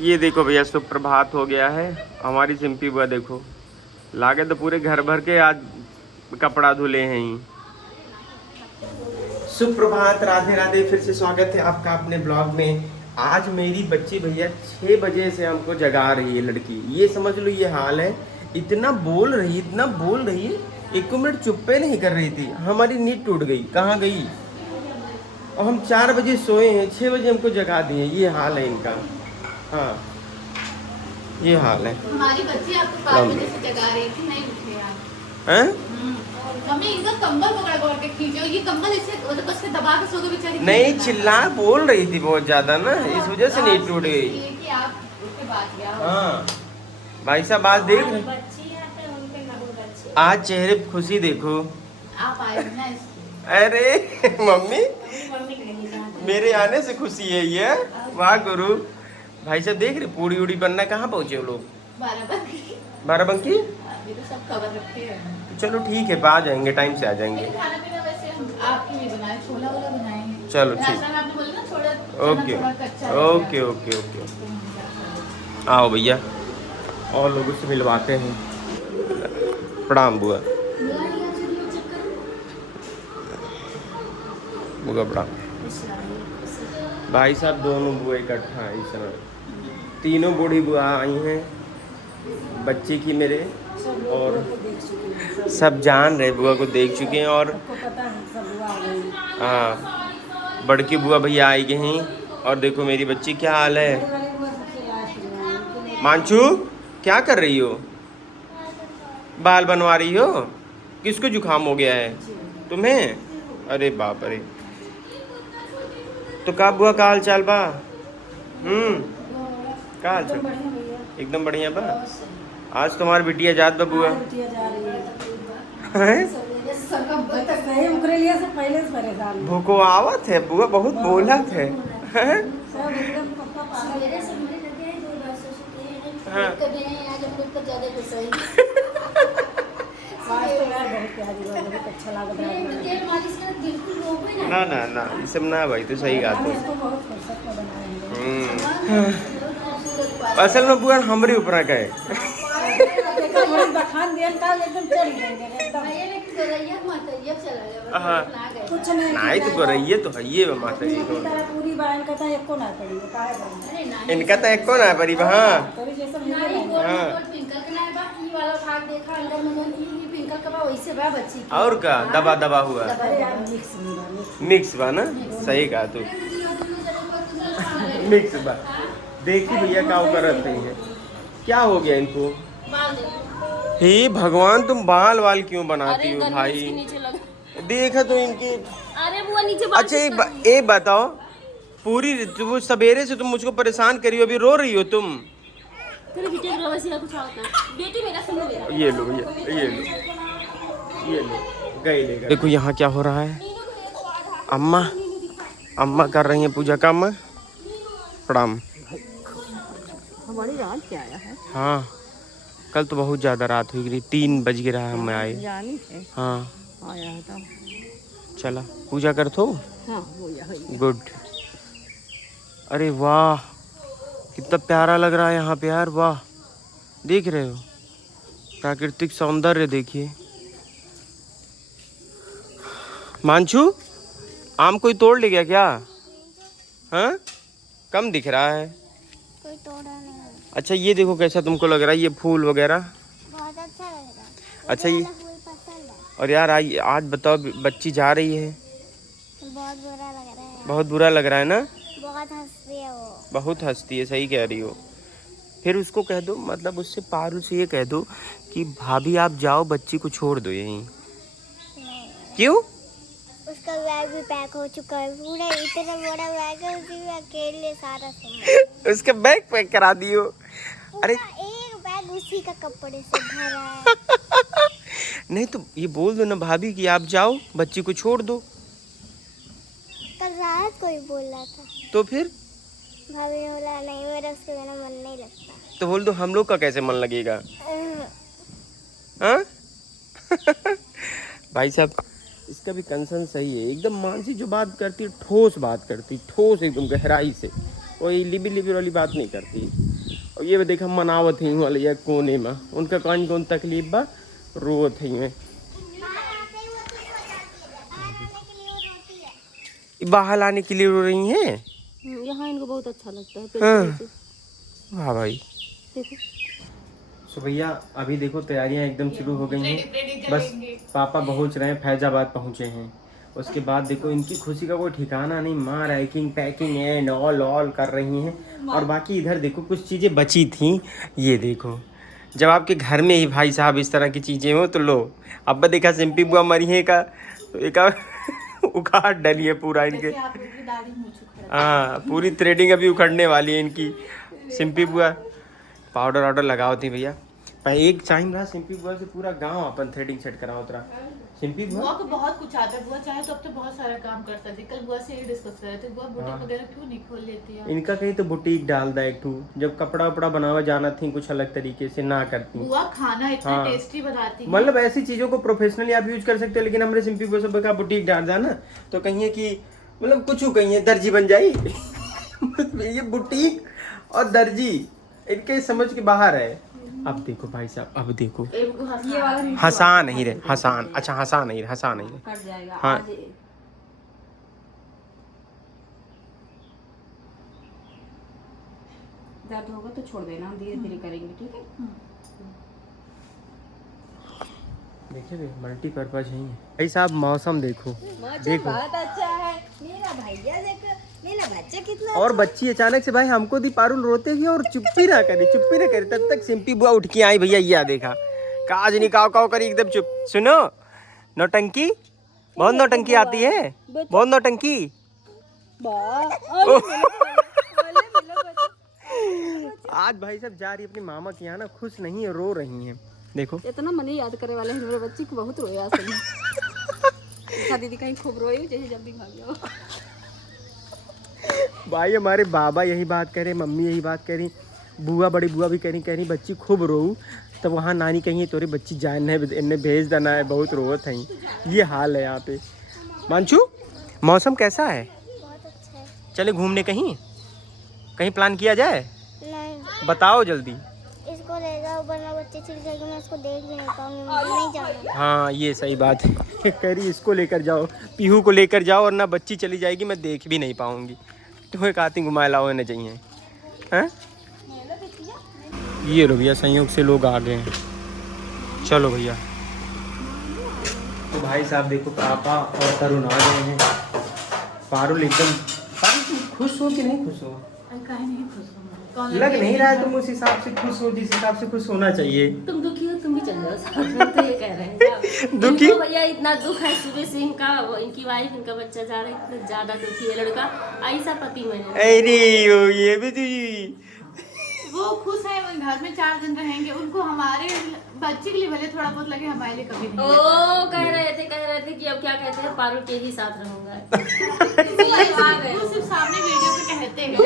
ये देखो भैया सुप्रभात हो गया है। हमारी सिंपी बुआ देखो लागे तो पूरे घर भर के आज कपड़ा धुले हैं ही। सुप्रभात, राधे राधे। फिर से स्वागत है आपका अपने ब्लॉग में। आज मेरी बच्ची भैया 6 बजे से हमको जगा रही है लड़की। ये समझ लो ये हाल है। इतना बोल रही है, एक मिनट चुप्पे नहीं कर रही थी। हमारी नींद टूट गई, कहाँ गई। और हम 4 बजे सोए हैं, 6 बजे हमको जगा दिए। ये हाल है इनका। हाँ ये हाल है। हमारी बच्ची आपको 5 बजे से जगा रही थी, नहीं उठे आप। हैं? मम्मी इनका कंबल पकड़ के खींचो, ये कंबल इससे बस के दबा के सो के बेचारी। नहीं चिल्ला बोल रही थी बहुत ज्यादा ना, इस वजह से नींद टूट गई। ये कि आप उसके बाद गया हो। हाँ भाई साहब आज देख रहे आज चेहरे पे खुशी देखो। आप आए ना इसलिए। अरे मम्मी मेरे आने से खुशी है ये। वाह गुरु। भाई साहब देख रहे पूरी उड़ी बनना कहाँ पहुँचे वो लोग। 12 बंकी अभी तो सब खबर रखे हैं। चलो ठीक है, आ जाएंगे, टाइम से आ जाएंगे। खाना पीना वैसे हम आपके लिए बनाए, छोला वोला बनाए हैं। चलो ठीक। रास्ता में आपने बोला ना छोला ओके थोड़ा कच्चा ओके ओके ओके। आओ भैया और लोगों से मिलवाते हैं। प्रणाम बुआ। बुआ प्रणाम। भाई साहब दोनों बुआ इकट्ठा है इस समय। तीनों बूढ़ी बुआ आई हैं बच्चे की मेरे, और सब जान रहे बुआ को देख चुके हैं। और हाँ बड़की बुआ भैया आई गई हैं। और देखो मेरी बच्ची क्या हाल है। मांचू क्या कर रही हो? बाल बनवा रही हो? किसको जुकाम हो गया है? तुम्हें? अरे बाप रे। तो का बुआ का हाल चाल बा? का हाल चाल? एकदम बढ़िया बा। आज तुम्हारी बिटिया जात बा बुआ। भूको आवत है बुआ, बहुत बोलत है। ना ना ना ये सब ना भाई, तो सही बात है। असल में बुआ हमारे ऊपर का है। नहीं तो गोरैया तो है ये माता जी को। इनका तो एको ना परी हाँ। और का दबा दबा हुआ मिक्स बा ना, सही कहा तू। मिक्स बा। देखी भैया क्या करत रही है। क्या हो गया इनको? हे भगवान तुम बाल वाल क्यों बनाती हो भाई? देखा तो इनकी। अरे वो नीचे। अच्छा एक बताओ, पूरी वो सवेरे से तुम मुझको परेशान करी हो, अभी रो रही हो तुम? बेटी मेरा सुनो मेरा। ये लो भैया ये लो गई लेकर। देखो यहाँ क्या हो रहा है। अम्मा कर रही हैं पूजा का। अम्मा प्रणाम। हमारी रात क्या आया है? हाँ कल तो बहुत ज़्यादा रात हुई गई, 3 बज गए रहा हम आए। हाँ आया था। चला पूजा कर थो। हाँ गुड। अरे वाह कितना प्यारा लग रहा है यहाँ पे यार। वाह देख रहे हो प्राकृतिक सौंदर्य देखिए। मांचू आम कोई तोड़ ले गया क्या? हाँ कम दिख रहा है। कोई तोड़ा नहीं। अच्छा ये देखो कैसा तुमको लग रहा है, ये फूल वगैरह बहुत अच्छा लग रहा है। अच्छा ये फूल पसंद है। और यार आज बताओ बच्ची जा रही है, बहुत बुरा लग रहा है। बहुत बुरा लग रहा है ना। बहुत हंसती है वो। बहुत हंसती है, सही कह रही हो। फिर उसको कह दो, मतलब उससे पारू से ये कह दो कि भाभी आप जाओ, बच्ची को छोड़ दो यहीं। क्यों? उसका बैग भी पैक हो चुका है, पूरा इतना बड़ा बैग है, उसी में अकेले सारा सामान। उसका बैग पैक करा दियो। अरे एक बैग उसी का कपड़े से भरा है। नहीं तो ये बोल दो ना भाभी कि आप जाओ, बच्ची को छोड़ दो। कल रात कोई बोल रहा था। तो फिर भाभी ने बोला नहीं मेरा उसके बिना मन नहीं लगता। तो बोल दो हम लोग का कैसे मन लगेगा। हाँ भाई साहब इसका भी कंसर्न सही है एकदम। मानसी जो बात करती है ठोस बात करती, ठोस एकदम गहराई से, कोई लिबी लिबी वाली बात नहीं करती। और ये देखा मनावत ही वाले या कोने में उनका कौन तकलीफ बा रोत ही में बाहर लाने के लिए रो रही हैं। यहाँ इनको बहुत अच्छा लगता है हाँ। वाह भाई। देखो सो भैया अभी देखो तैयारियां एकदम शुरू हो गई हैं। बस पापा पहुंच रहे हैं, फैजाबाद पहुंचे हैं। उसके बाद देखो इनकी खुशी का कोई ठिकाना नहीं, माँ रैकिंग पैकिंग एंड ऑल कर रही हैं। और बाकी इधर देखो कुछ चीज़ें बची थी, ये देखो जब आपके घर में ही भाई साहब इस तरह की चीज़ें हो तो लो। अब देखा सिंपी बुआ मरी है का तो एक उखाड़ डली है पूरा इनके। हाँ पूरी थ्रेडिंग अभी उखड़ने वाली है इनकी। सिंपी बुआ पाउडर वाउडर लगाओ थी भैया। एक टाइम रहा सिंपी बुआ से पूरा गांव अपन थ्रेडिंग सेट कराओ उतरा। सिंपी बुआ को बहुत कुछ आता है, बुआ चाहे तो अब तो बहुत सारा काम कर सकती है। कल बुआ से ये डिस्कस कर रहे थे, बुआ बुटीक वगैरह क्यों नहीं खोल लेती है। इनका कहीं तो बुटीक डाल दा एक ठू, जब कपड़ा वपड़ा बनावा जाना थी कुछ अलग तरीके से ना करती। बुआ खाना इतना टेस्टी बनाती है, मतलब ऐसी चीजों को प्रोफेशनली आप यूज कर सकते हो। लेकिन हमारे सिंपी बुआ सब का बुटीक डाल दा ना तो कहिए कि मतलब कुछ कहिए दर्जी बन जाई। ये बुटीक और दर्जी इनके समझ के बाहर है। अब देखो भाई साहब, अब देखो ये वाला हंसा नहीं रहे, हंसान अच्छा हंसा नहीं रहे, हंसा नहीं रहे। कट जाएगा हाँ आज दर्द होगा तो छोड़ देना, धीरे धीरे करेंगे ठीक है। देखिए मल्टीपर्पज है भाई साहब। मौसम देखो देखो बहुत अच्छा है मेरा भैया, देखो मेरा बच्चा कितना। और बच्ची अचानक से भाई हमको दी पारुल रोते हुए और चुप्पी ना करे तब तक सिंपी बुआ उठ के आई। भैया ये देखा काज नहीं काव काव करी एकदम चुप। सुनो नौटंकी, बहुत नौटंकी आती है, बहुत नौटंकी। आज भाई साहब जा रही अपनी मामा के यहाँ ना, खुश नहीं है, रो रही हैं। देखो इतना मनी याद करे वाले हैं मेरे बच्चे को, बहुत रोया दीदी कहीं खूब रोई जैसे जल्दी भाग जाओ। भाई हमारे बाबा यही बात कह रहे, मम्मी यही बात कह रही, बुआ बड़ी बुआ भी कह रही बच्ची खूब रोऊ। तब वहाँ नानी कहीं तोरे बच्ची जान है इन्हें भेज देना है, बहुत रोवत है। ये हाल है यहाँ पे। मानचू मौसम कैसा है? बहुत अच्छा है। चले घूमने कहीं प्लान किया जाए? नहीं बताओ जल्दी। इसको ले जाओ वरना बच्चे चली जाएगी, मैं इसको देख भी नहीं पाऊंगी, मुझे नहीं जाना। हाँ ये सही बात है। कह रही इसको लेकर जाओ, पीहू को लेकर जाओ, और ना बच्ची चली जाएगी मैं देख भी नहीं पाऊंगी। तो एक आती घुमा लाओ ना चाहिए हैं। ये लो भैया संयोग से लोग आ गए हैं। चलो भैया। तो भाई साहब देखो पापा और तरुण आ गए हैं। पारुल एकदम खुश हो कि नहीं खुश हो? नहीं खुश हो, लग नहीं रहा है तुम उस हिसाब से खुश हो जिस हिसाब से खुश होना चाहिए। तुम दुखी हो, तुम भी चल जाओ साथ में, तो ये कह रहे हैं दुखी इनको भैया इतना दुख है सुबह से। इनकी वाइफ इनका बच्चा जा रहा है, इतना ज्यादा दुखी है लड़का। ऐसा पति मैंने अरे ये भी तुझी वो खुश है, वो घर में 4 दिन रहेंगे। उनको हमारे बच्चे के लिए भले थोड़ा बहुत लगे, हमारे लिए कभी नहीं। ओ कह रहे थे कि अब क्या कहते हैं, पारुल के ही साथ रहूंगा। वो सिर्फ सामने वीडियो पे कहते हैं।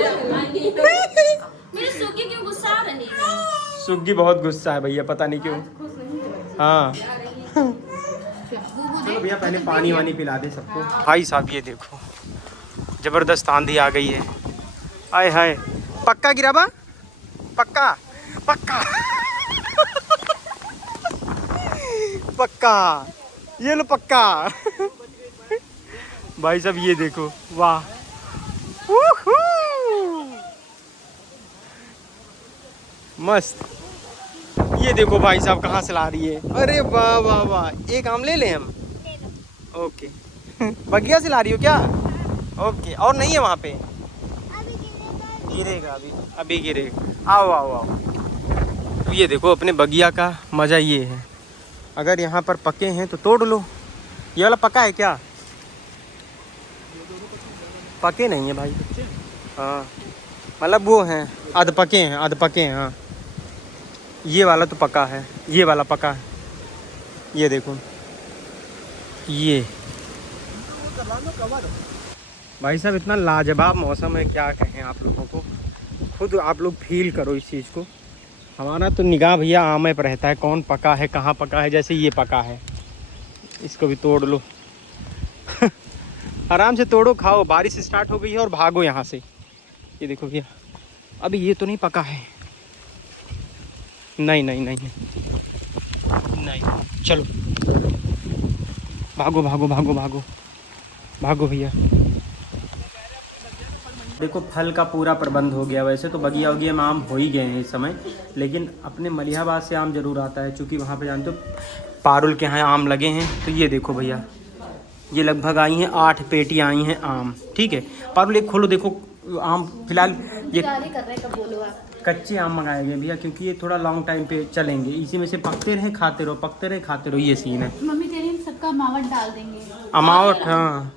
मेरी सुग्गी क्यों गुस्सा आ रही है? सुग्गी बहुत गुस्सा है भैया, पता नहीं क्यों। हाँ चलो भैया पहले पानी वानी पिला दे सबको। भाई साहब ये देखो जबरदस्त आंधी आ गई है। आए हाय पक्का गिरा बा, पक्का पक्का पक्का, ये लो पक्का। भाई साहब ये देखो वाह, मस्त। ये देखो भाई साहब कहाँ से ला रही है। अरे वाह वाह वाह, एक आम ले लें हम? ओके। बगिया से ला रही हो क्या? ओके। और नहीं है वहाँ पे? गिरेगा अभी गिरेगा। आओ आओ आओ। तो ये देखो अपने बगिया का मज़ा ये है, अगर यहाँ पर पके हैं तो तोड़ लो। ये वाला पका है क्या? पके नहीं है भाई। हाँ मतलब वो हैं अध पके हैं। हाँ ये वाला तो पका है, ये वाला पका है। ये देखो ये भाई साहब इतना लाजवाब मौसम है, क्या कहें आप लोगों को। खुद आप लोग फील करो इस चीज़ को। हमारा तो निगाह भैया आमे पर रहता है, कौन पका है कहाँ पका है। जैसे ये पका है, इसको भी तोड़ लो। आराम से तोड़ो खाओ। बारिश स्टार्ट हो गई है और भागो यहाँ से। ये देखो भैया अभी ये तो नहीं पका है, नहीं नहीं नहीं नहीं, चलो भागो भागो भागो भागो भागो भैया। देखो फल का पूरा प्रबंध हो गया। वैसे तो बगिया वगिया में आम हो ही गए हैं इस समय, लेकिन अपने मलिहाबाद से आम ज़रूर आता है, क्योंकि वहाँ पे जानते हो पारुल के यहाँ आम लगे हैं। तो ये देखो भैया, ये लगभग आई हैं 8 पेटी आई हैं आम। ठीक है पारुल, एक खोलो देखो आम। फिलहाल ये कच्चे आम मंगाए गए भैया, क्योंकि ये थोड़ा लॉन्ग टाइम पे चलेंगे। इसी में से पकते रहे खाते रहो, पकते रहे खाते रहो, ये सीन है। मम्मी तेरी इन सबका अमावट डाल देंगे। अमावट, हाँ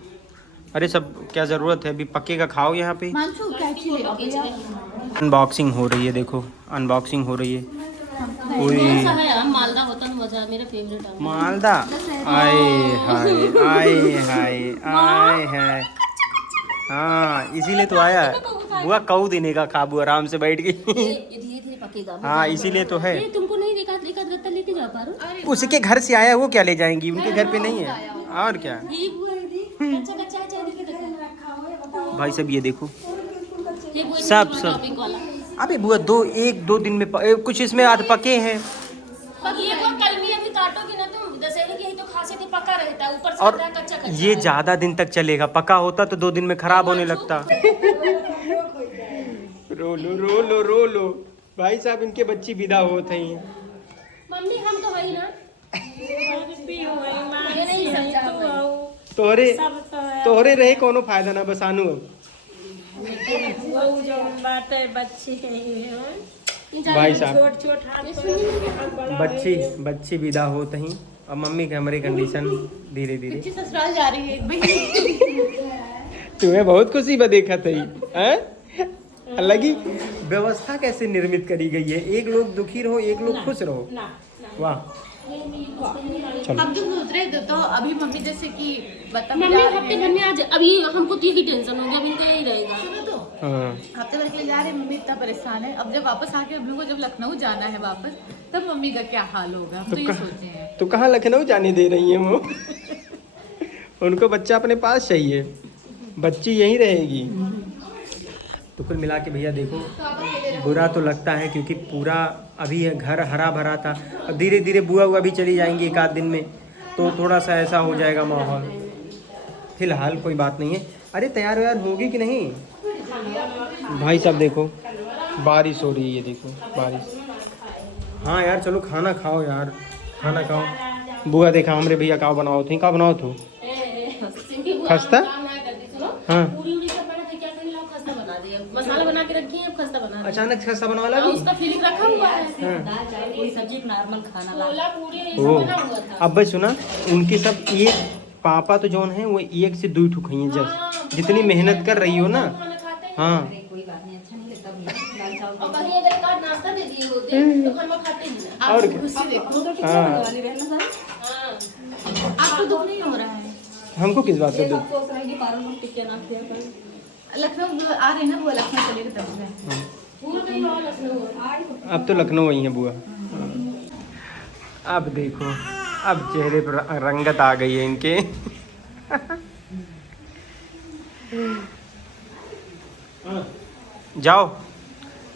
अरे सब क्या ज़रूरत है, अभी पक्के का खाओ यहाँ पे। मानसू कैची ले भैया। अनबॉक्सिंग हो रही है, देखो अनबॉक्सिंग हो रही है। कौन सा है आम? मालदा होता है मजा, मेरा फेवरेट आम। मालदा, आए हाय आए हाय आए हाय, हाँ इसीलिए तो आया है बुआ, कऊ देने का खाबू आराम से बैठ गई। धीरे धीरे पकेगा। हाँ इसीलिए तो है। तुमको नहीं देखा रत्ता लेके जा पा रहा। उसके घर से आया, वो क्या ले जाएंगी, उनके घर पे नहीं है और क्या। भाई सब ये देखो सब अबे बुआ 1-2 दिन में कुछ इसमें आध पके हैं। ये तो कल भी अभी काटोगे ना तुम, दशहरे की यही तो खासियत है, पका रहता है ऊपर से और कच्चा कच्चा। ये ज़्यादा दिन तक चलेगा, पका होता तो 2 दिन में खराब होने लगता। रो लो रो लो रो लो भाई साहब, इनके बच्ची विदा होते हैं। मम्मी हम तो वही ना ये नहीं समझा। तोहरे रहे कोनो फायदा ना, बस आनू अब भाई साहब बच्ची विदा होते ही। अब मम्मी के हमारी कंडीशन धीरे धीरे ससुराल जा रही है। तुम्हें बहुत खुशी में देखा थी अलग ही व्यवस्था कैसे निर्मित करी गई है, एक लोग दुखी रहो एक लोग खुश रहो। वाह हम जो सोच रहे थे तो अभी मम्मी जैसे कि मम्मी हफ्ते भर में आज अभी हमको तो यही टेंशन हो गया, अभी इनका यही रहेगा। सुनो तो हफ्ते भर के लिए जा रहे हैं, मम्मी इतना परेशान है। अब जब वापस आके हम लोग को जब लखनऊ जाना है वापस, तब मम्मी का क्या हाल होगा, हम तो ये सोचे हैं। तो कहाँ लखनऊ जाने दे रही है वो? उनको बच्चा अपने पास चाहिए, बच्ची यहीं रहेगी। तो कुल मिला के भैया देखो बुरा तो लगता है, क्योंकि पूरा अभी घर हरा भरा था। अब धीरे धीरे बुआ हुआ भी चली जाएंगी 1 आध दिन में, तो थोड़ा सा ऐसा हो जाएगा माहौल। फिलहाल कोई बात नहीं है। अरे तैयार व्यार होगी कि नहीं भाई साहब? देखो बारिश हो रही है, देखो बारिश। हाँ यार चलो खाना खाओ यार, खाना खाओ। बुआ देखा हमरे भैया का बनाओ थे, का बनाओ थो खस्ता। हाँ मसाला बना के रखी है, खस्ता बना रही। अचानक खस्ता बनवा लगी, उसका फीलिंग रखा हुआ है। हाँ। कोई सब्जी नॉर्मल खाना छोला पूरी ये सब ओ बना हुआ था। अब भाई सुना, उनके सब एक पापा तो जौन है वो 1 से 2 ठुक हैं जस्ट, जितनी मेहनत कर रही हो ना। हाँ कोई बात नहीं, अच्छा नहीं लगता। और कहीं अगर एक आध नाश्ता दे दिए होते तो खाना खाते ही ना। और क्या? हाँ आपको दुख नहीं हो रहा है? हमको किस बात का दुख? लखनऊ आ रहे हैं ना, वो लखनऊ चलेगा तब में। पूरा कहीं और लखनऊ। अब तो लखनऊ वही है बुआ। अब देखो अब चेहरे पर रंगत आ गई है इनके। जाओ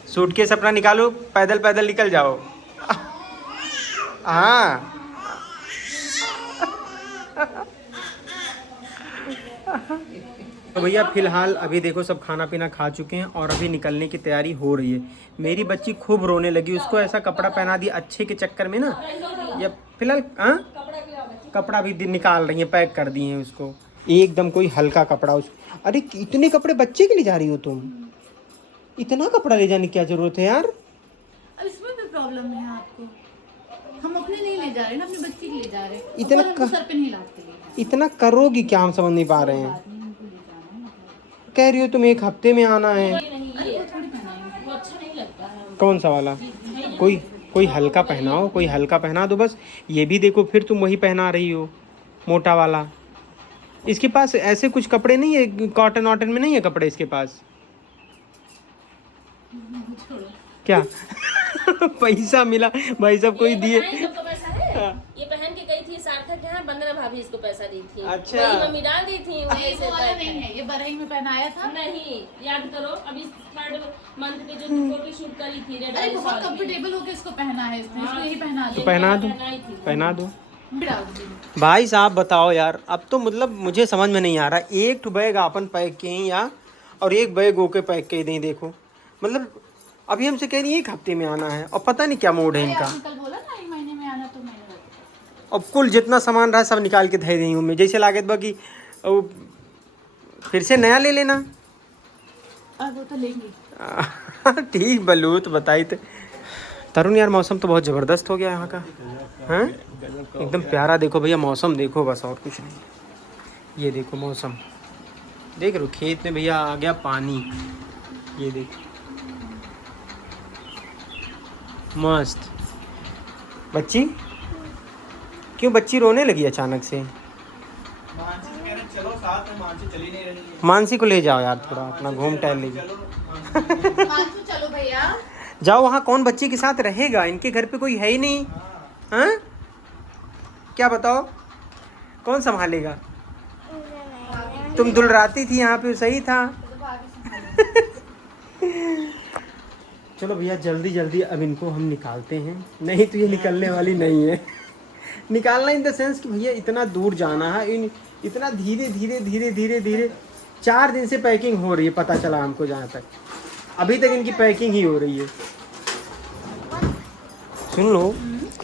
सूटकेस अपना निकालो, पैदल पैदल निकल जाओ। हाँ तो भैया फिलहाल अभी देखो सब खाना पीना खा चुके हैं और अभी निकलने की तैयारी हो रही है। मेरी बच्ची खूब रोने लगी, उसको ऐसा कपड़ा पहना दिया अच्छे के चक्कर में ना। ये फिलहाल कपड़ा भी निकाल रही है, पैक कर दिए हैं उसको एकदम, कोई हल्का कपड़ा उसको। अरे इतने कपड़े बच्चे के लिए जा रही हो तुम? इतना कपड़ा ले जाने की क्या जरूरत है यार? अब इसमें भी प्रॉब्लम है आपको, हम अपने नहीं ले जा रहे ना, अपने बच्चे के लिए जा रहे हैं। इतना सर पे नहीं लाते। इतना करोगी क्या, हम समझ नहीं पा रहे हैं। कह रही हो तुम 1 हफ्ते में आना है। वो अच्छा नहीं लगता है। कौन सा वाला? कोई हल्का पहनाओ, कोई हल्का पहना दो बस। ये भी देखो फिर तुम वही पहना रही हो मोटा वाला। इसके पास ऐसे कुछ कपड़े नहीं है, कॉटन वॉटन में नहीं है कपड़े इसके पास क्या? पैसा मिला भाई साहब, कोई दिए। ये पहन के गई थी सार्थक यहाँ, वंदना भाभी इसको पैसा दी थी। अच्छा। वही मम्मी डाल दी थी। वही ये वाला नहीं है, ये बरही में पहनाया था। नहीं याद करो, अभी मंथ पे जो फोटो शूट करी थी रेड अरे बहुत कंफर्टेबल होके इसको पहना है इसने, इसको यही पहना तो दो। पहना दो डाल दो। भाई साहब बताओ यार, अब तो मतलब मुझे समझ में नहीं आ रहा, एक तो बैग अपन पैक किए हैं या और एक बैग ओके पैक किए दें। देखो मतलब अभी हमसे कह रही है 1 हफ्ते में आना है और पता नहीं क्या मूड है इनका। आपने कल बोला ना 1 महीने में आना, तो मैं अब कुल जितना सामान रहा सब निकाल के धै रही हूँ मैं, जैसे लागत बा कि फिर से नया ले लेना। अब वो तो लेंगे। ठीक बलू तो बताई तो तरुण यार, मौसम तो बहुत ज़बरदस्त हो गया यहाँ का, हैं एकदम प्यारा। देखो भैया मौसम देखो, बस और कुछ नहीं। ये देखो मौसम देख रहे हो, खेत में भैया आ गया पानी, ये देखो मस्त। बच्ची क्यों बच्ची रोने लगी अचानक से? मानसी को ले जाओ यार, थोड़ा अपना घूम टहल ले जाओ। मानसू चलो भैया। जाओ, वहाँ कौन बच्ची के साथ रहेगा, इनके घर पे कोई है ही नहीं। हाँ क्या बताओ, कौन संभालेगा? तुम दुलराती थी यहाँ पे, सही था। चलो भैया जल्दी जल्दी अब इनको हम निकालते हैं, नहीं तो ये निकलने वाली नहीं है। निकालना इन द सेंस कि भैया इतना दूर जाना है, इतना धीरे धीरे धीरे धीरे धीरे 4 दिन से पैकिंग हो रही है, पता चला हमको। जहाँ तक अभी तक इनकी पैकिंग ही हो रही है। सुन लो,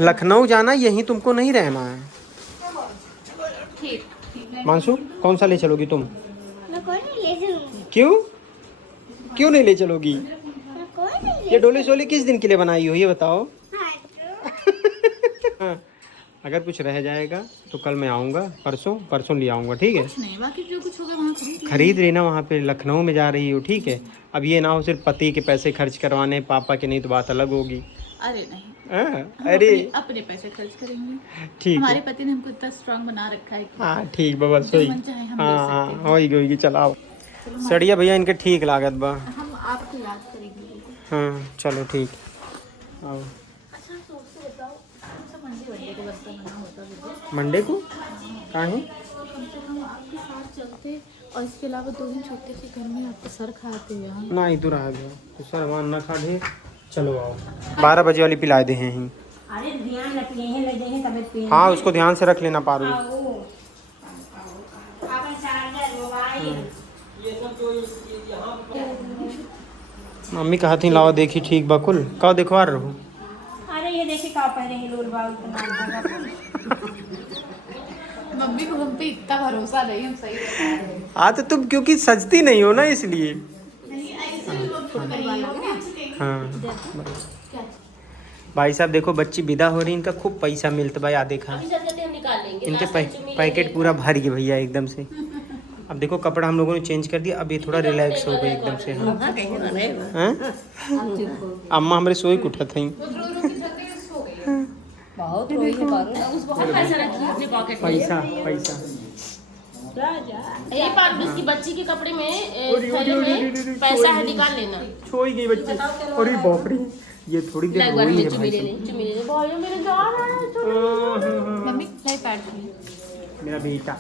लखनऊ जाना, यहीं तुमको नहीं रहना है। ठीक है। मानसू कौन सा ले चलोगी तुम? मैं कोई नहीं ले चलूंगी। क्यों नहीं ले चलोगी? मैं कोई नहीं ये डोली सोली किस दिन के लिए बनाई हो ये बताओ? हाँ, अगर कुछ रह जाएगा तो कल मैं आऊँगा, परसों ले आऊँगा, ठीक है? कुछ नहीं, बाकी जो कुछ होगा वहाँ खरीद लेना, वहाँ पे लखनऊ में जा रही हो, ठीक है? अब ये ना हो सिर्फ पति के पैसे खर्च करवाने, पापा के, नहीं तो बात अलग होगी। अरे नहीं, हाँ, अरे अपने पैसे खर्च करेंगे। ठीक हमारे है। पति ने हमको इतना स्ट्रांग बना रखा है कि हाँ ठीक बाबा, जो सही। मन चाहे हम ले हाँ सकते हैं। हाँ होगी चलाओ। सड़िया भैया इनके ठीक लागत बा। हम आपको याद करेंगे। हाँ चलो ठीक। आओ अच्छा तो उससे बताओ, कौन सा मंडे को बर्तन बना होता है? मंडे को कहाँ है? कम से कम आपके साथ चलते, और इसके अलावा 2 दिन छुट्टी के घर में आपको सर खाते यहाँ। ना इधर आ गया तो सर वहाँ ना खा ढे। चलो आओ, 12 बजे वाली पिला दे हैं। अरे ध्यान रखिए हैं लगे हैं तबियत पे। हाँ उसको ध्यान से रख लेना पारू। मम्मी कहा थी लाओ देखी ठीक बकुल, कहो देखवा रहो। अरे ये देखिए का पहने हैं लोल बाल मम्मी को हम पे इतना भरोसा नहीं, हम सही बता रहे हैं। हाँ तो तुम क्योंकि सजती नहीं हो ना इसलिए। हाँ भाई साहब देखो बच्ची विदा हो रही, इनका खूब पैसा मिलता भाई। आ देखा अभी जल्दी हम निकाल लेंगे। इनके लास्ट टाइम जो मिले पैकेट पूरा भर गया भैया एकदम से। अब देखो कपड़ा हम लोगों ने चेंज कर दिया, अब ये थोड़ा रिलैक्स हो गए एकदम से। हाँ अम्मा हमारे सोई के उठा थी। बहुत रोई है पारू, उस बहुत पैसा रखी है अपने पॉकेट में। पैसा ये पारू उसकी बच्ची के कपड़े में थैले में पैसा है, निकाल लेना। छोई गई बच्ची। और ये बापरी, ये थोड़ी देर रोई है भाई साहब। चुमी ले भाई मेरे जान है। मम्मी नहीं पैड दिए। मेरा बेटा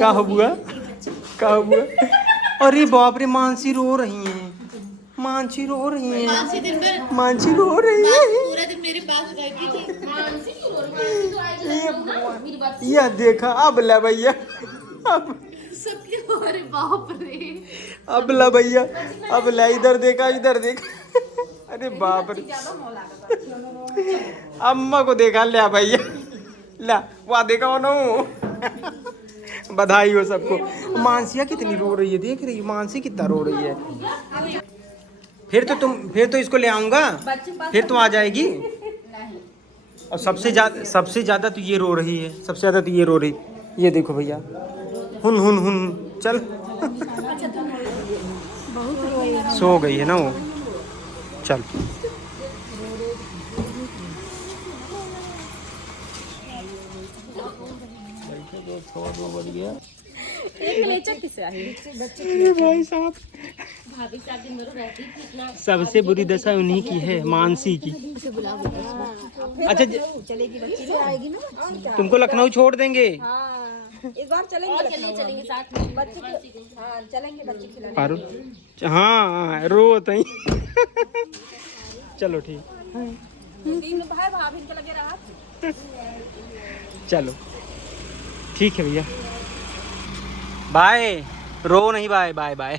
का हुआ? अरे बाप रे, मानसी रो रही है, मानसी रो रही है, मानसी दिन भर, मानसी रो रही है। पूरा दिन मेरे पास रहती थी। मानसी क्यों रो रही है? मानसी तो आई ना मेरी बात। यह देखा अब ला भैया, अब सबके, अरे बाप रे, अब ला भैया, अब ला, इधर देखा इधर देखा। अरे बाप रे, अम्मा को देखा लिया भैया, ला वहाँ देखा हो ना। बधाई हो सबको। मानसिया कितनी रो रही है, देख रही है मानसी कितना रो रही है। फिर तो इसको ले आऊंगा, फिर तो आ जाएगी। और सबसे ज्यादा तो ये रो रही है, सबसे ज्यादा तो ये रो रही। ये देखो भैया, हुन चल। सो गई है ना वो, चल। भाई साहब, भाभी साहब दिन भर रहती थी इतना। सबसे बुरी दशा उन्हीं की है, मानसी की। अच्छा तुमको लखनऊ छोड़ देंगे? इस बार चलेंगे और चलिए चलेंगे साथ में हाँ चलेंगे बच्चे खिलाने। पारू हाँ रो तई चलो ठीक तीन भाई भाभी के लगे रहा। चलो ठीक है भैया बाय रो नहीं बाय बाय बाय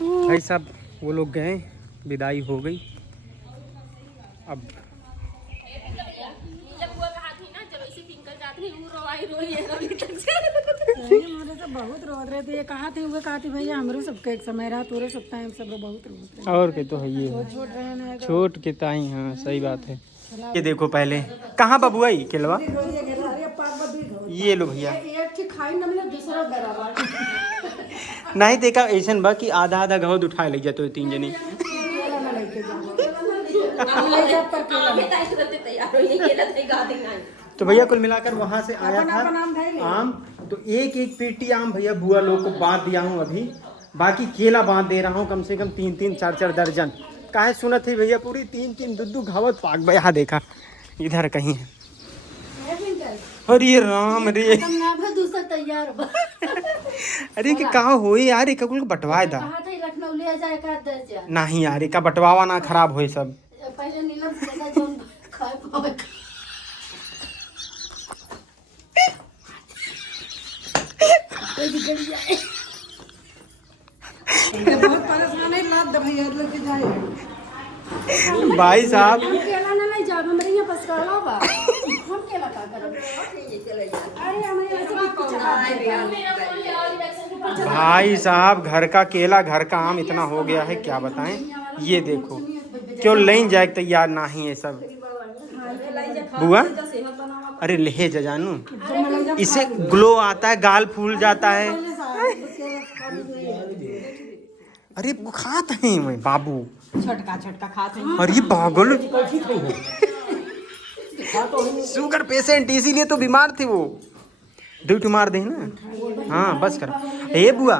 भाई साहब वो लोग गए विदाई हो गई अब जब हुआ कहा थी ना जब इसी पिंकल जाती नहीं वो रोवाई रोई है रोली तक से हमारे सब बहुत रो रहे थे। ये कहा थे वो कहा थी भैया हमरो सबके एक समय रहा तोरे सब टाइम सब बहुत रोते हैं। और के तो है ये छोट रहे ना छोट के ताई हाँ सही बात है। ये देखो पहले कहाँ बबुआ ही केलवा ये लो भैया खाई न मिले दूसरा बराबर नहीं देखा ऐसा बा कि आधा आधा घाव उठाए लग जाते तीन जने तैयार हो ये केला गा देना तो भैया कुल मिलाकर वहाँ से आया था आम तो एक एक पेटी आम भैया बुआ लोग को बांट दिया हूँ अभी बाकी केला बांट दे रहा हूँ कम से कम 3-3 4-4 दर्जन काहे सुनत है भैया पूरी 3-3 दूध घावत पाक भाई यहाँ देखा इधर कहीं है अरे राम रे दूसरा तैयार अरे कि कहाँ हो यार एक कुल बटवाए था लखनऊ ले जाए का दर्जा नहीं यार का बटवावा ना खराब होए सब पहले नीलम से ज्यादा जोन खाए पावे बहुत परेशान है लाद भैया लोग के जाए भाई साहब केला ना नहीं जाब हमरे यहाँ पसकाला बा हम केला का करब अरे हमें ऐसे भाई साहब घर का केला घर का आम इतना हो गया है क्या बताएं ये देखो क्यों लेन जाए तैयार ना ही है सब बुआ अरे ले जा जानू इससे ग्लो आता है गाल फूल जाता है अरे खाते हैं मैं बाबू छोटका छोटका खाते हैं अरे पागल शुगर पेशेंट इसीलिए तो बीमार थे वो ड्यूटी मार दे ना हाँ बस कर ए बुआ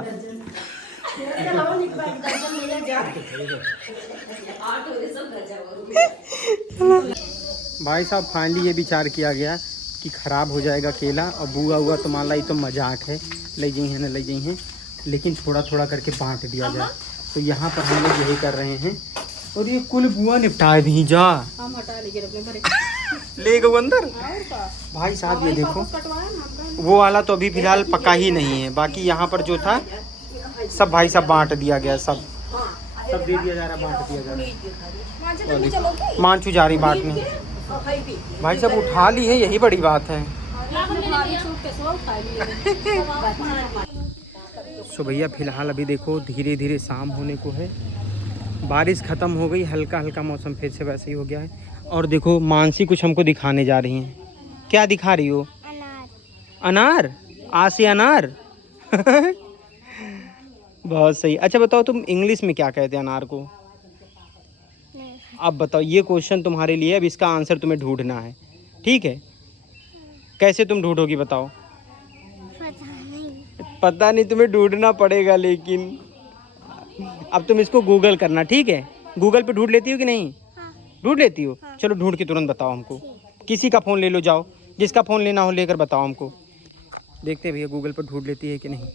भाई साहब फाइनली ये विचार किया गया कि ख़राब हो जाएगा केला और बुआ हुआ तो मान ला ये तो मजाक है ले जाइए ना ले जाइए लेकिन थोड़ा थोड़ा करके बांट दिया जाए तो यहाँ पर हम लोग यही कर रहे हैं और ये कुल बुआ निपटाए भी जा हम हटा लेंगे अपने घरे ले गो अंदर भाई साहब ये देखो वो वाला तो अभी फिलहाल पका ही नहीं है बाकी यहाँ पर जो था सब भाई साहब बांट दिया गया सब दे दिया जा रहा बांट दिया जा रहा मानचू जा रही बांटने भाई साहब उठा ली है यही बड़ी बात है सो भैया फिलहाल अभी देखो धीरे धीरे शाम होने को है बारिश ख़त्म हो गई हल्का हल्का मौसम फिर से वैसे ही हो गया है और देखो मानसी कुछ हमको दिखाने जा रही हैं क्या दिखा रही हो अनार आसी अनार बहुत सही अच्छा बताओ तुम इंग्लिश में क्या कहते हैं अनार को अब बताओ ये क्वेश्चन तुम्हारे लिए अब इसका आंसर तुम्हें ढूंढना है ठीक है कैसे तुम ढूंढोगी बताओ पता नहीं तुम्हें ढूंढना पड़ेगा लेकिन अब तुम इसको गूगल करना ठीक है गूगल पे ढूंढ लेती हो कि नहीं ढूंढ लेती हो चलो ढूंढ के तुरंत बताओ हमको किसी का फ़ोन ले लो जाओ जिसका फ़ोन लेना हो लेकर बताओ हमको देखते हैं भैया गूगल पर ढूंढ लेती है कि नहीं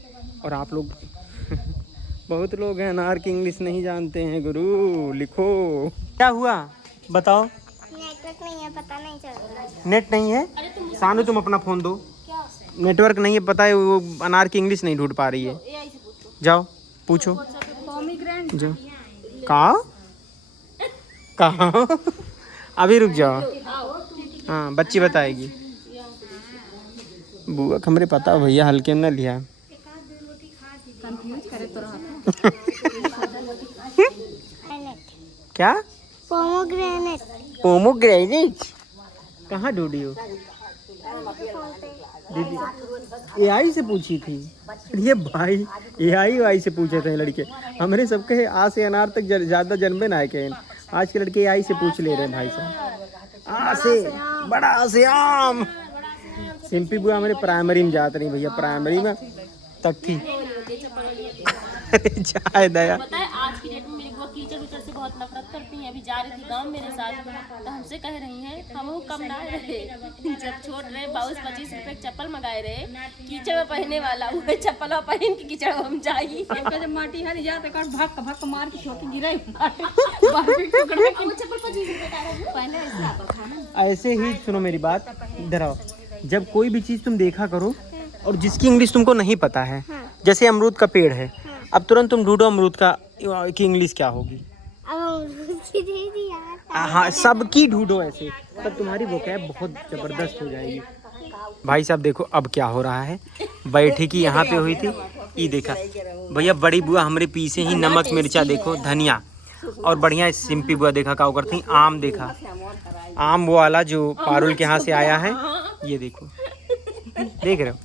और आप लोग बहुत लोग हैं अनार की इंग्लिश नहीं जानते हैं गुरु लिखो क्या हुआ बताओ नेटवर्क नहीं है पता नहीं चल रहा नेट नहीं है सानू तुम अपना फ़ोन दो नेटवर्क नहीं है पता है वो अनार की इंग्लिश नहीं ढूंढ पा रही है जाओ पूछो जाओ कहाँ अभी रुक जाओ हाँ बच्ची बताएगी बुआ हमरे पता भैया हल्के में न लिया क्या पोमोग्रेनेट पोमोग्रेनेट कहाँ ढूंढी हो दीदी एआई से पूछी थी ये भाई एआई से पूछे थे लड़के हमारे सबके आ से अनार तक ज़्यादा जन्मे ना के आज के लड़के एआई से पूछ ले रहे हैं भाई साहब आ से बड़ा से आम सिंपी बुआ हमारे प्राइमरी में जाते नहीं भैया प्राइमरी में तक थी जाए दया पता है आज की डेट में मेरी बुआ कीचड़ उचड़ से बहुत बहुत नफरत करती हैं। अभी जा रही थी गांव मेरे साथ, तो हमसे कह रही हैं हम कम ना रहे, जब छोड़ रहे 22-25 रुपए चप्पल मंगाए रहे कीचड़ में पहनने वाला, वो चप्पल पहन के कीचड़ हम जाई। जब माटी हरी जाते कर भक भक मार के छोटी गिराई ऐसे ही सुनो मेरी बात, इधर आओ। जब कोई भी चीज़ तुम देखा करो और जिसकी इंग्लिश तुमको नहीं पता है, जैसे अमरूद का पेड़ है, अब तुरंत तुम ढूंढो अमरूद का की इंग्लिश क्या होगी। हाँ, सबकी ढूंढो ऐसे, तब तुम्हारी वोकैब बहुत ज़बरदस्त हो जाएगी। भाई साहब देखो अब क्या हो रहा है। बैठी की यहाँ पे हुई थी, ये देखा भैया बड़ी बुआ हमारे पीछे ही नमक मिर्चा देखो धनिया, और बढ़िया सिंपी बुआ देखा का करती आम देखा, आम वो वाला जो पारुल के यहाँ से आया है, ये देखो देख रहे हो।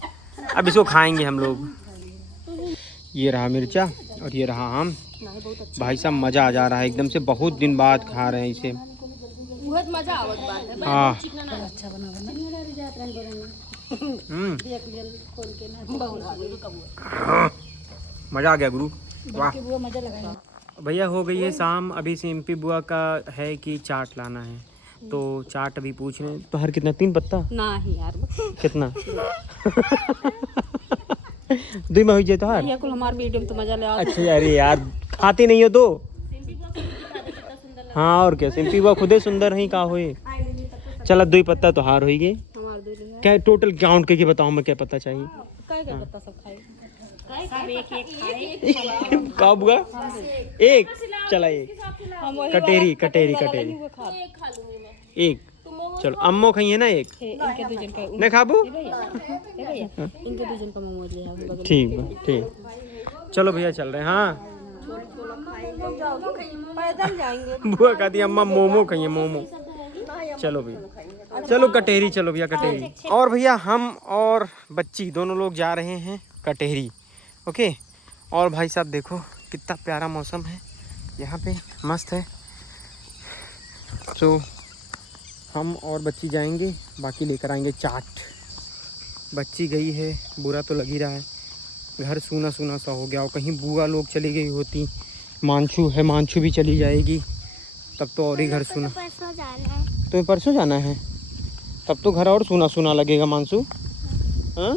अब इसको खाएंगे हम लोग। ये रहा मिर्चा और ये रहा आम। भाई साहब मज़ा आ जा रहा है एकदम से, बहुत दिन बाद खा रहे हैं इसे। हाँ मज़ा आ गया गुरु, वाह। भैया हो गई है शाम, अभी सिंपी बुआ का है कि चाट लाना है, तो चाट अभी पूछ रहे हैं। तो हर कितना 3 पत्ता ना ही यार कितना दुई में हो जाए तो हर ये कुल हमार वीडियो में तो मजा ले आओ। अच्छा यार, यार खाते नहीं हो तो हाँ, और क्या सिंपी बुआ खुदे सुंदर ही का होए। चला 2 पत्ता तो हार होइगे। क्या टोटल काउंट करके बताऊं मैं, क्या पता चाहिए पत्ता सब खाए का बुआ? एक चला, एक कटेरी कटेरी कटेरी एक। चलो अम्मो खाइए ना एक, नहीं खाबू? ठीक है ठीक। चलो भैया चल रहे हैं। हाँ बुआ कहती अम्मा मोमो खाइए मोमो। चलो भैया चलो कटेरी, चलो भैया कटेरी। और भैया हम और बच्ची दोनों लोग जा रहे हैं कटेरी। ओके। और भाई साहब देखो कितना प्यारा मौसम है यहाँ पे, मस्त है। तो हम और बच्ची जाएंगे, बाकी लेकर आएंगे चाट। बच्ची गई है, बुरा तो लग ही रहा है, घर सूना सूना सा हो गया। और कहीं बुआ लोग चली गई होती, मानछू है, मानछू भी चली जाएगी, तब तो और ही घर सूना। परसों जाना है। तुम्हें परसों जाना है, तब तो घर और सूना सूना लगेगा मानसू। हाँ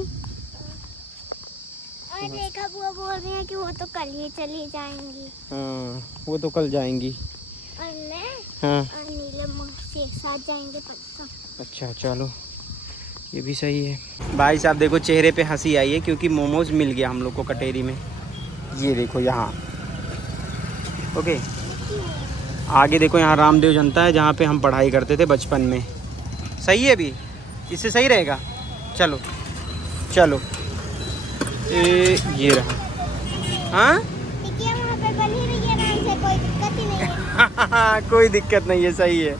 और देखा बुआ बोल रही है कि वो तो कल ही चली जाएंगी। हाँ वो तो कल जाएंगी। और मैं हाँ और नीलम मौसी एक साथ जाएंगे परसों। अच्छा चलो, ये भी सही है। भाई साहब देखो चेहरे पे हंसी आई है क्योंकि मोमोज मिल गया हम लोग को कटेरी में। ये देखो यहाँ, ओके। आगे देखो यहाँ रामदेव जनता है, जहाँ पे हम पढ़ाई करते थे बचपन में। सही है, अभी इससे सही रहेगा। चलो चलो ये रहा। हाँ देखिए वहाँ पे बनी रही है आराम से, कोई दिक्कत ही नहीं है। कोई दिक्कत नहीं है, सही है।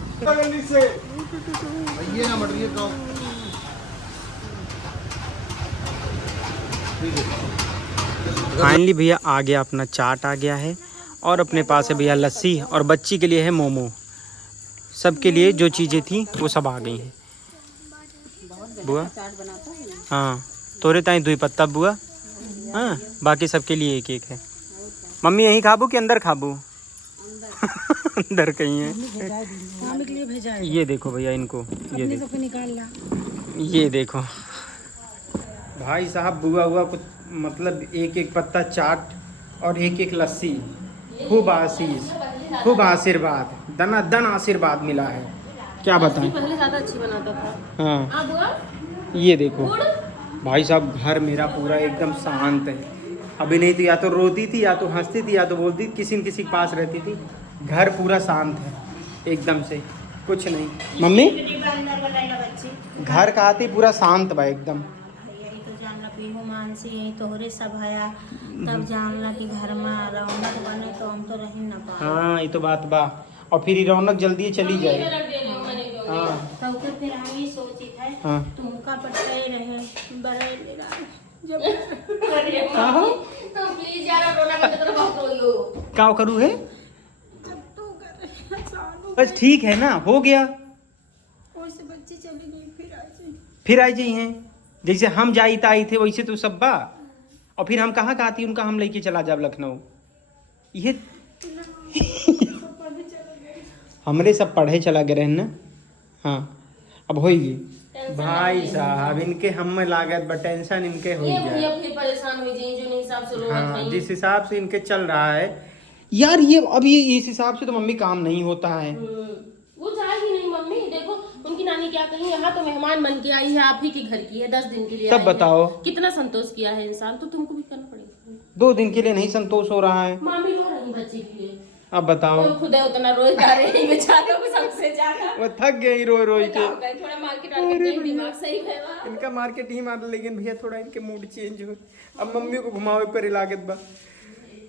फाइनली भैया आ गया, अपना चाट आ गया है, और अपने पास है भैया लस्सी, और बच्ची के लिए है मोमो। सबके लिए जो चीज़ें थी वो सब आ गई हैं बुआ। हाँ तोरे ताई 2 पत्ता बुआ। हाँ बाकी सबके लिए एक एक है। मम्मी यहीं खाबू कि अंदर खाबू? अंदर कहीं है। ये देखो भैया इनको, ये देखो ये देखो भाई साहब, बुआ हुआ कुछ मतलब एक एक पत्ता चाट और एक एक लस्सी। खूब आशीष, खूब आशीर्वाद, दना दन आशीर्वाद मिला है, क्या बताएं। पहले ज्यादा अच्छी बनाता था। हाँ ये देखो भाई साहब, घर मेरा पूरा एकदम शांत है। अभी नहीं तो या तो रोती थी, या तो हंसती थी, या तो बोलती किसी न किसी के पास रहती थी। घर पूरा शांत है एकदम से, कुछ नहीं। मम्मी घर का आती पूरा शांत बा एकदम। मानसी यही तोहरे सब आया, तब जानला कि घर में रौनक बने, तो हम तो रह ना पाए। हाँ ये तो बात बा, और फिर ये रौनक जल्दी चली जाए। हाँ तब तो फिर हम ही सोची थे हाँ तुमका पट्टे रहे बड़े जब तो प्लीज यार रोना बंद करो, बहुत रोई हो। क्या करूँ है? बस ठीक है ना, हो गया। से बच्ची चली गई, फिर आई जी हैं, जैसे हम जाई ताई थे वैसे तो सब बा। और फिर हम कहाँ का आती, उनका हम लेके चला जाब लखनऊ। ये हमरे सब पढ़े चला गए रहन ना। हाँ अब होगी भाई साहब, इनके हम लागत बट टेंशन इनके हो ये गया। भैया फिर परेशान हो जाए जो नहीं हिसाब से रोवत हाँ हई। जिस हिसाब से इनके चल रहा है यार, ये अब ये इस हिसाब से तो मम्मी काम नहीं होता है। वो जाएगी नहीं मम्मी, देखो उनकी नानी क्या कही, यहाँ तो मेहमान बन के आई है, आप ही के घर की है, 10 दिन के लिए तब आई है। बताओ कितना संतोष किया है इंसान, तो तुमको भी करना पड़ेगा। 2 दिन के लिए नहीं संतोष हो रहा है। मामी रो रही बच्चे के लिए, अब बताओ वो खुद है उतना रोज जा रहे हैं बेचारों को सबसे ज्यादा। वो थक गई रो रो के। थोड़ा मार्केट वार्केट दिमाग सही है वहाँ। इनका मार्केट ही मार, लेकिन भैया थोड़ा इनके मूड चेंज हो। अब मम्मी को घुमावे पर लागत बा,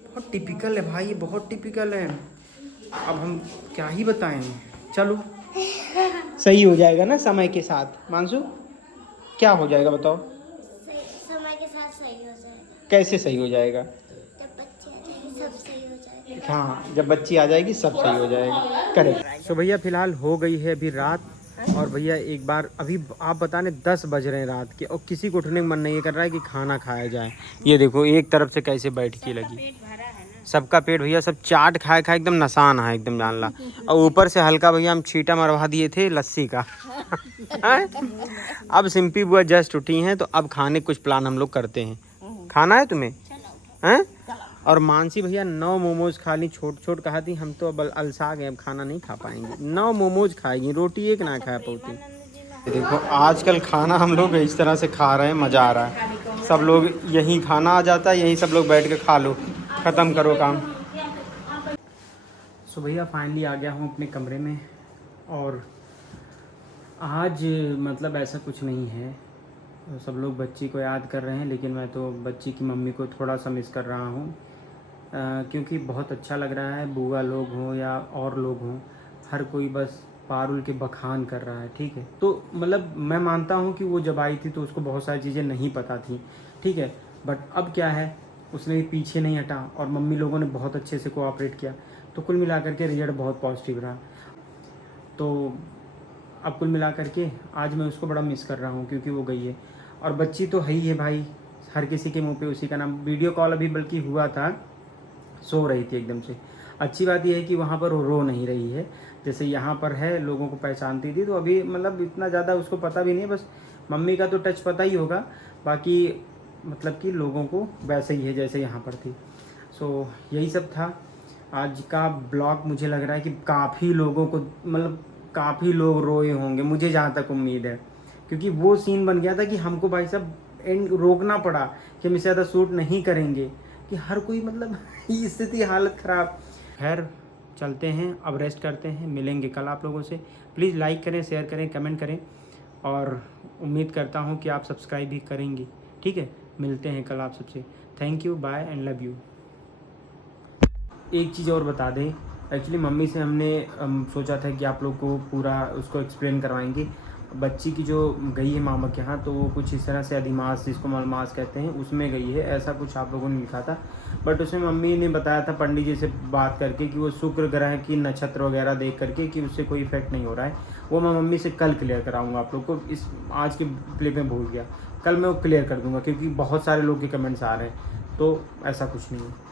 बहुत टिपिकल है भाई, बहुत टिपिकल है। अब हम क्या ही बताएं, चलो सही हो जाएगा ना समय के साथ। मानसू क्या हो जाएगा बताओ? समय के साथ सही हो जाएगा। कैसे सही हो जाएगा? जब बच्चे आ जाएंगे सब सही हो जाएगा। हाँ जब बच्ची आ जाएगी सब सही हो जाएगा। करेक्ट। तो भैया फिलहाल हो गई है अभी रात, और भैया एक बार अभी आप बताने 10 बज रहे हैं रात के, और किसी को उठने का मन नहीं कर रहा है कि खाना खाया जाए। ये देखो एक तरफ से कैसे बैठ के लगी, सबका पेट भैया सब चाट खाए खाए एकदम नसान है एकदम, जान ला। और ऊपर से हल्का भैया हम छींटा मरवा दिए थे लस्सी का। अब सिंपी बुआ जस्ट उठी हैं, तो अब खाने कुछ प्लान हम लोग करते हैं। खाना है तुम्हें हैं? और मानसी भैया 9 मोमोज खा ली, छोट कहा थी, हम तो अब अलसा गए, अब खाना नहीं खा पाएंगे। 9 मोमोज खाएंगी, रोटी एक ना खा पाती। देखो आजकल खाना हम लोग इस तरह से खा रहे हैं, मज़ा आ रहा है। सब लोग यहीं खाना आ जाता है, यहीं सब लोग बैठ के खा लो, ख़त्म करो काम। सो भैया फाइनली आ गया हूँ अपने कमरे में, और आज मतलब ऐसा कुछ नहीं है, सब लोग बच्ची को याद कर रहे हैं, लेकिन मैं तो बच्ची की मम्मी को थोड़ा सा मिस कर रहा हूँ, क्योंकि बहुत अच्छा लग रहा है। बुआ लोग हों या और लोग हों, हर कोई बस पारुल के बखान कर रहा है, ठीक है। तो मतलब मैं मानता हूँ कि वो जब आई थी तो उसको बहुत सारी चीज़ें नहीं पता थी, ठीक है, बट अब क्या है, उसने पीछे नहीं हटा और मम्मी लोगों ने बहुत अच्छे से कोऑपरेट किया, तो कुल मिलाकर के रिजल्ट बहुत पॉजिटिव रहा। तो अब कुल मिलाकर के आज मैं उसको बड़ा मिस कर रहा हूँ, क्योंकि वो गई है। और बच्ची तो है ही है भाई, हर किसी के मुंह पे उसी का नाम। वीडियो कॉल अभी बल्कि हुआ था, सो रही थी एकदम से। अच्छी बात यह है कि वहाँ पर वो रो नहीं रही है, जैसे यहाँ पर है, लोगों को पहचानती थी। तो अभी मतलब इतना ज़्यादा उसको पता भी नहीं है, बस मम्मी का तो टच पता ही होगा, बाकी मतलब कि लोगों को वैसे ही है जैसे यहाँ पर थी। सो यही सब था आज का ब्लॉग। मुझे लग रहा है कि काफ़ी लोगों को मतलब काफ़ी लोग रोए होंगे, मुझे जहाँ तक उम्मीद है, क्योंकि वो सीन बन गया था कि हमको भाई साहब एंड रोकना पड़ा कि हम इससे ज़्यादा शूट नहीं करेंगे, कि हर कोई मतलब स्थिति हालत ख़राब। खैर चलते हैं, अब रेस्ट करते हैं, मिलेंगे कल आप लोगों से। प्लीज़ लाइक करें, शेयर करें, कमेंट करें, और उम्मीद करता हूँ कि आप सब्सक्राइब भी करेंगी, ठीक है। मिलते हैं कल आप सबसे। Thank you, bye and love you. एक चीज़ और बता दें, एक्चुअली मम्मी से हमने सोचा था कि आप लोग को पूरा उसको एक्सप्लेन करवाएंगे। बच्ची की जो गई है मामा के यहाँ, तो वो कुछ इस तरह से अधिमास, जिसको मलमास कहते हैं, उसमें गई है, ऐसा कुछ आप लोगों ने लिखा था। बट उसमें मम्मी ने बताया था पंडित जी से बात करके कि वो शुक्र ग्रह की नक्षत्र वगैरह देख करके कि उससे कोई इफेक्ट नहीं हो रहा है। वो मैं मम्मी से कल क्लियर कराऊंगा आप लोग को, इस आज के क्लिप में भूल गया, कल मैं वो क्लियर कर दूंगा, क्योंकि बहुत सारे लोग के कमेंट्स आ रहे हैं, तो ऐसा कुछ नहीं है।